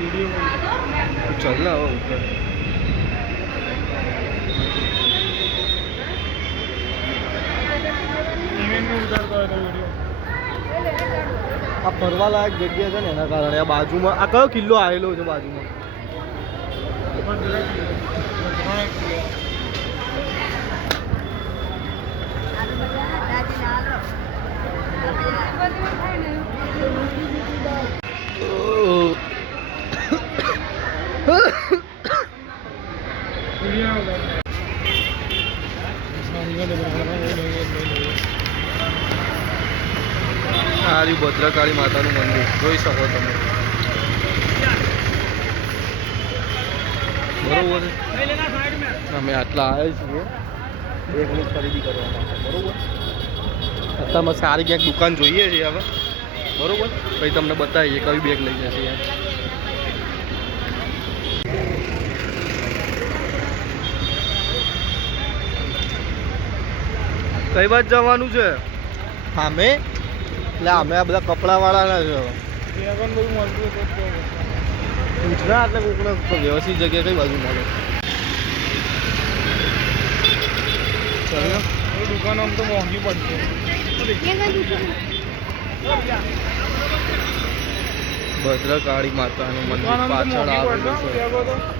चल ना वो ऊपर आ फरवा लायक जग्या है एना कारणे आ बाजूमां आ कयो किल्लो आवेलो छे बाजूमां આ ભદ્રકાળી માતાનું મંદિર જોઈ શકો તમે બરોબર અમે આટલા આવ્યા છીએ બેગની ખરીદી કરવા માટે બરોબર અત્યારમાં સારી ક્યાંક દુકાન જોઈએ છીએ હવે બરોબર પછી તમને બતાવીએ કઈ બેગ લઈ જશે યાર કઈ બાજુ જવાનું છે અમે એટલે અમે આ બધા કપડાવાળાના છે પૂછના એટલે કોઈકને વ્યવસ્થિત જગ્યાએ કઈ બાજુ મળે ચાલો એ દુકાન આમ તો મોંઘી પડશે ભદ્રકાળી માતાનું મંદિર પાછળ આવેલું છે